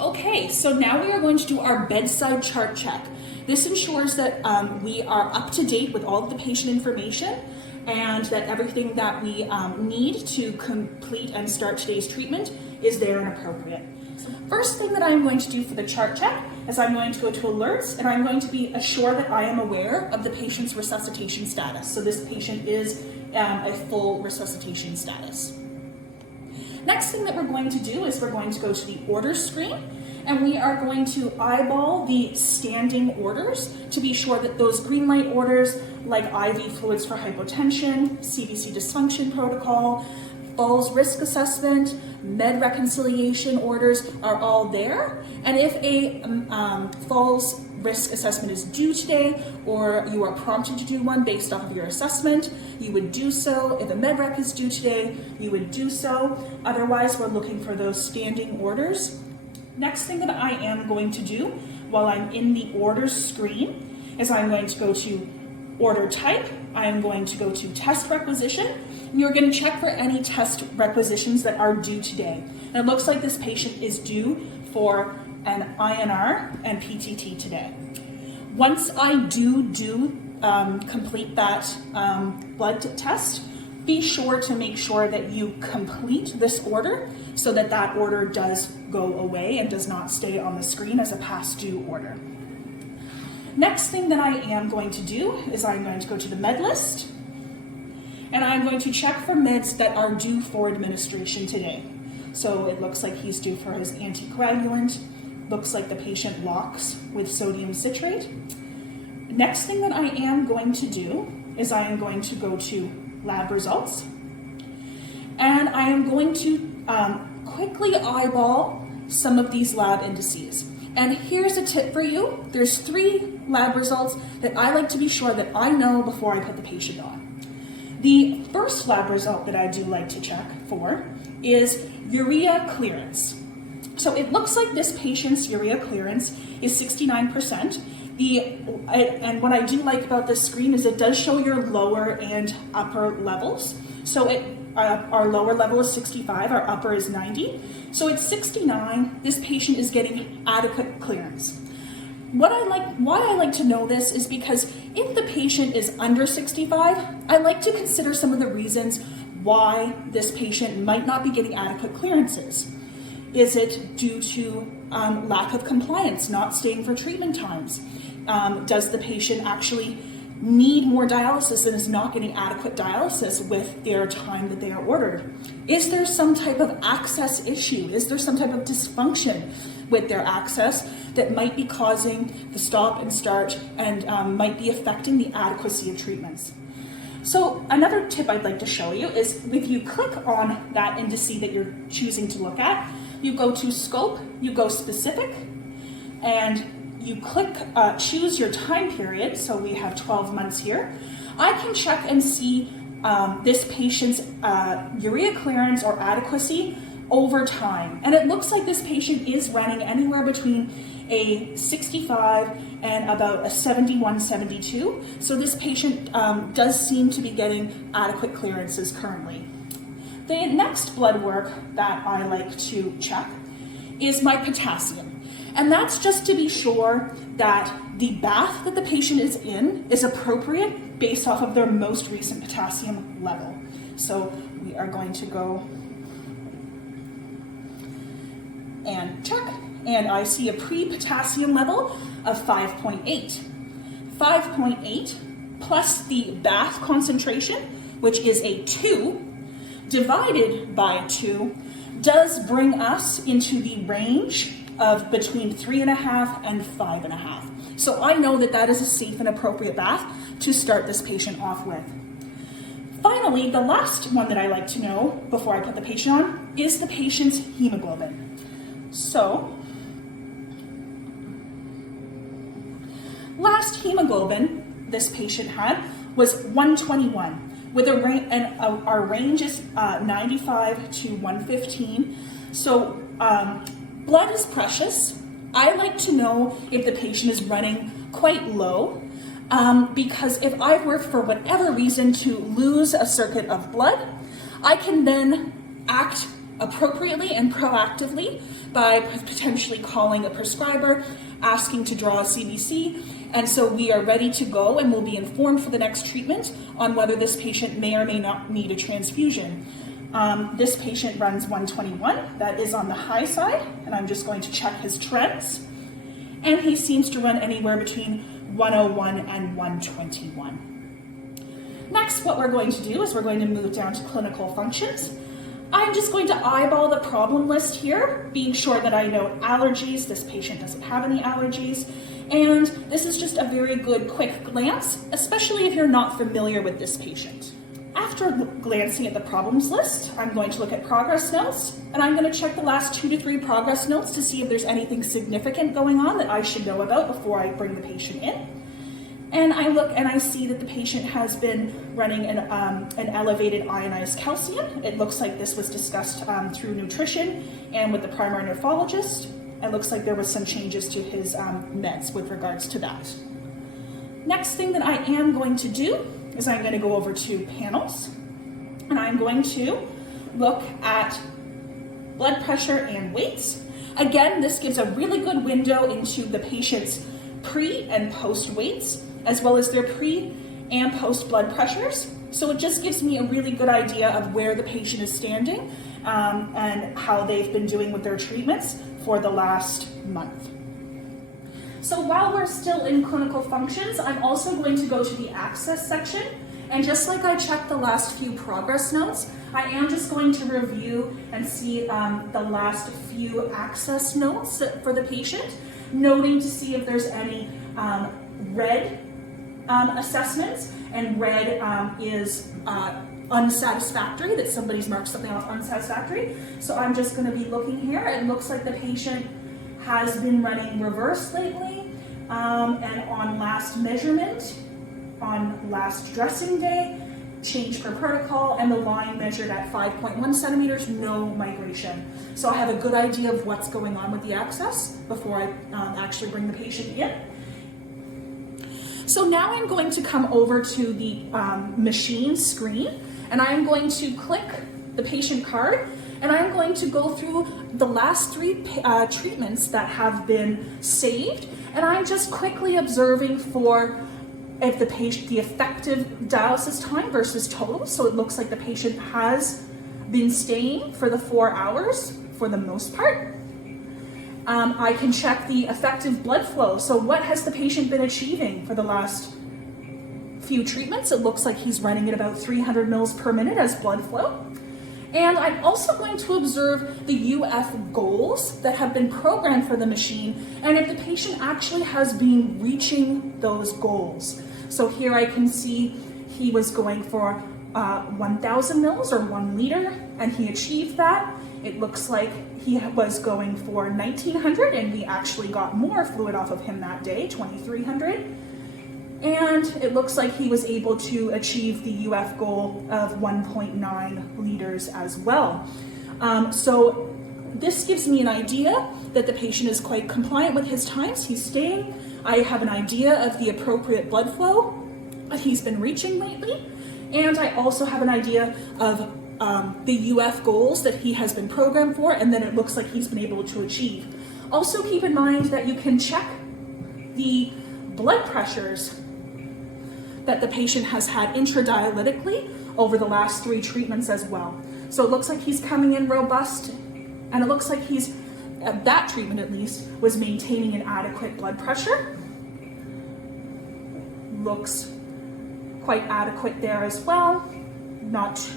Okay, so now we are going to do our bedside chart check. This ensures that we are up to date with all of the patient information and that everything that we need to complete and start today's treatment is there and appropriate. So first thing that I'm going to do for the chart check is I'm going to go to alerts and I'm going to be assured that I am aware of the patient's resuscitation status. So this patient is a full resuscitation status. Next thing that we're going to do is we're going to go to the orders screen and we are going to eyeball the standing orders to be sure that those green light orders like IV fluids for hypotension, CVC dysfunction protocol, falls risk assessment, med reconciliation orders are all there. And if a falls risk assessment is due today or you are prompted to do one based off of your assessment, you would do so. If a med rec is due today, you would do so. Otherwise, we're looking for those standing orders. Next thing that I am going to do while I'm in the orders screen is I'm going to go to order type. I am going to go to test requisition. And you're going to check for any test requisitions that are due today. And it looks like this patient is due for an INR and PTT today. Once I do complete that blood test, be sure to make sure that you complete this order so that that order does go away and does not stay on the screen as a past due order. Next thing that I am going to do is I'm going to go to the med list and I'm going to check for meds that are due for administration today. So it looks like he's due for his anticoagulant. Looks like the patient locks with sodium citrate. Next thing that I am going to do is I am going to go to lab results and I am going to quickly eyeball some of these lab indices. And here's a tip for you. There's 3 lab results that I like to be sure that I know before I put the patient on. The first lab result that I do like to check for is urea clearance. So it looks like this patient's urea clearance is 69%. And what I do like about this screen is it does show your lower and upper levels. So our lower level is 65, our upper is 90. So at 69, this patient is getting adequate clearance. Why I like to know this is because if the patient is under 65, I like to consider some of the reasons why this patient might not be getting adequate clearances. Is it due to lack of compliance, not staying for treatment times? Does the patient actually need more dialysis and is not getting adequate dialysis with their time that they are ordered? Is there some type of access issue? Is there some type of dysfunction with their access that might be causing the stop and start and might be affecting the adequacy of treatments? So another tip I'd like to show you is if you click on that indice that you're choosing to look at, you go to scope, you go specific, and you click choose your time period. So we have 12 months here. I can check and see this patient's urea clearance or adequacy over time. And it looks like this patient is running anywhere between a 65 and about a 71, 72. So this patient does seem to be getting adequate clearances currently. The next blood work that I like to check is my potassium. And that's just to be sure that the bath that the patient is in is appropriate based off of their most recent potassium level. So we are going to go and check. And I see a pre-potassium level of 5.8. 5.8 plus the bath concentration, which is a 2, divided by 2, does bring us into the range of between 3.5 and 5.5. So I know that that is a safe and appropriate bath to start this patient off with. Finally, the last one that I like to know before I put the patient on is the patient's hemoglobin. So, last hemoglobin this patient had was 121, with our range is 95 to 115. So blood is precious. I like to know if the patient is running quite low because if I were for whatever reason to lose a circuit of blood, I can then act appropriately and proactively by potentially calling a prescriber, asking to draw a CBC, and so we are ready to go and will be informed for the next treatment on whether this patient may or may not need a transfusion. This patient runs 121, that is on the high side, and I'm just going to check his trends. And he seems to run anywhere between 101 and 121. Next, what we're going to do is we're going to move down to clinical functions. I'm just going to eyeball the problem list here, being sure that I know allergies. This patient doesn't have any allergies. And this is just a very good quick glance, especially if you're not familiar with this patient. After glancing at the problems list, I'm going to look at progress notes, and I'm going to check the last 2 to 3 progress notes to see if there's anything significant going on that I should know about before I bring the patient in. And I look and I see that the patient has been running an elevated ionized calcium. It looks like this was discussed through nutrition and with the primary nephrologist. It looks like there was some changes to his meds with regards to that. Next thing that I am going to do is I'm going to go over to panels, and I'm going to look at blood pressure and weights. Again, this gives a really good window into the patient's pre and post weights, as well as their pre and post blood pressures. So it just gives me a really good idea of where the patient is standing and how they've been doing with their treatments for the last month. So while we're still in clinical functions, I'm also going to go to the access section. And just like I checked the last few progress notes, I am just going to review and see the last few access notes for the patient, noting to see if there's any red assessments, and red is unsatisfactory, that somebody's marked something off unsatisfactory. So I'm just going to be looking here. It looks like the patient has been running reverse lately, and on last measurement, on last dressing day, change per protocol, and the line measured at 5.1 centimeters, no migration. So I have a good idea of what's going on with the access before I actually bring the patient in. So now I'm going to come over to the machine screen, and I'm going to click the patient card, and I'm going to go through the last 3 treatments that have been saved, and I'm just quickly observing for if the effective dialysis time versus total. So it looks like the patient has been staying for the 4 hours for the most part. I can check the effective blood flow. So what has the patient been achieving for the last few treatments? It looks like he's running at about 300 mils per minute as blood flow. And I'm also going to observe the UF goals that have been programmed for the machine, and if the patient actually has been reaching those goals. So here I can see he was going for 1,000 mils or 1 liter, and he achieved that. It looks like he was going for 1,900, and we actually got more fluid off of him that day, 2,300. And it looks like he was able to achieve the UF goal of 1.9 liters as well. So this gives me an idea that the patient is quite compliant with his times. He's staying. I have an idea of the appropriate blood flow that he's been reaching lately. And I also have an idea of the UF goals that he has been programmed for, and then it looks like he's been able to achieve. Also keep in mind that you can check the blood pressures that the patient has had intradialytically over the last 3 treatments as well. So it looks like he's coming in robust, and it looks like he's, at that treatment at least, was maintaining an adequate blood pressure. Looks quite adequate there as well. Not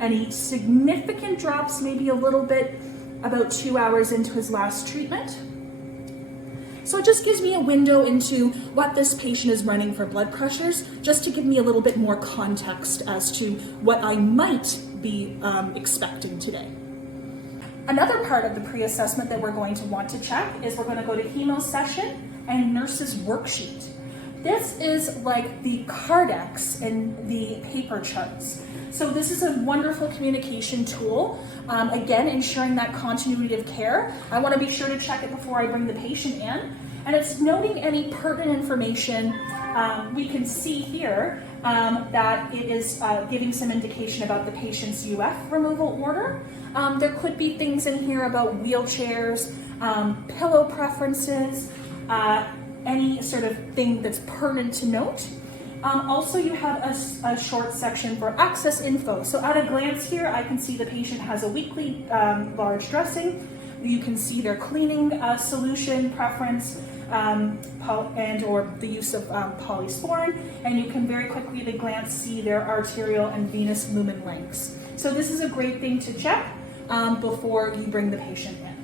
any significant drops, maybe a little bit about 2 hours into his last treatment. So it just gives me a window into what this patient is running for blood pressures, just to give me a little bit more context as to what I might be expecting today. Another part of the pre-assessment that we're going to want to check is we're going to go to hemo session and nurse's worksheet. This is like the Cardex in the paper charts. So this is a wonderful communication tool. Again, ensuring that continuity of care. I want to be sure to check it before I bring the patient in. And it's noting any pertinent information. We can see here that it is giving some indication about the patient's UF removal order. There could be things in here about wheelchairs, pillow preferences, any sort of thing that's pertinent to note. Also, you have a short section for access info. So at a glance here, I can see the patient has a weekly large dressing. You can see their cleaning solution preference and or the use of polysporin, and you can very quickly at a glance see their arterial and venous lumen lengths. So this is a great thing to check before you bring the patient in.